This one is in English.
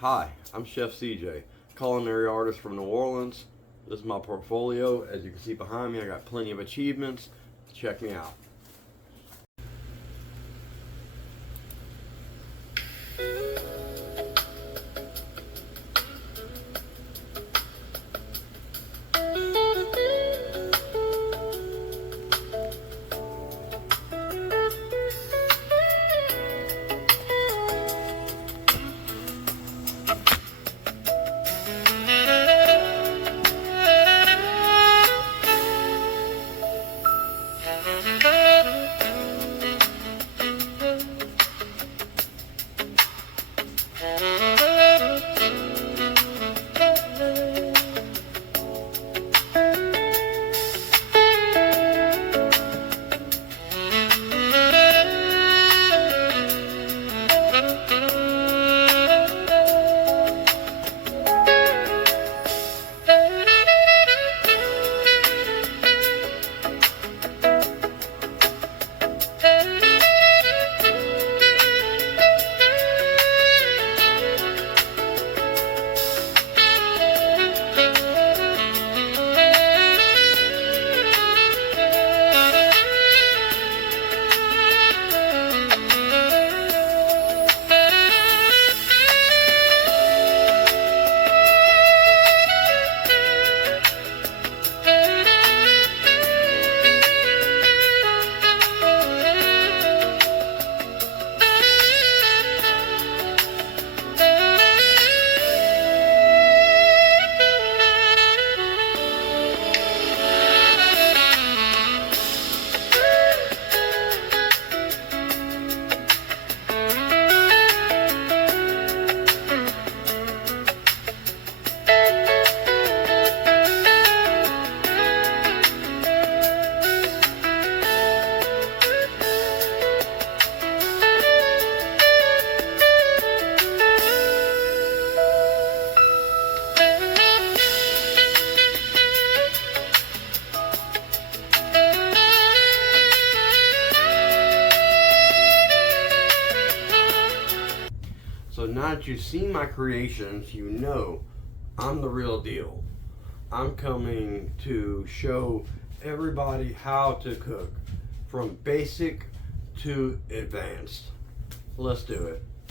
Hi, I'm Chef CJ, culinary artist from New Orleans. This is my portfolio. As you can see behind me, I got plenty of achievements. Check me out. So now that you've seen my creations, you know I'm the real deal. I'm coming to show everybody how to cook from basic to advanced. Let's do it.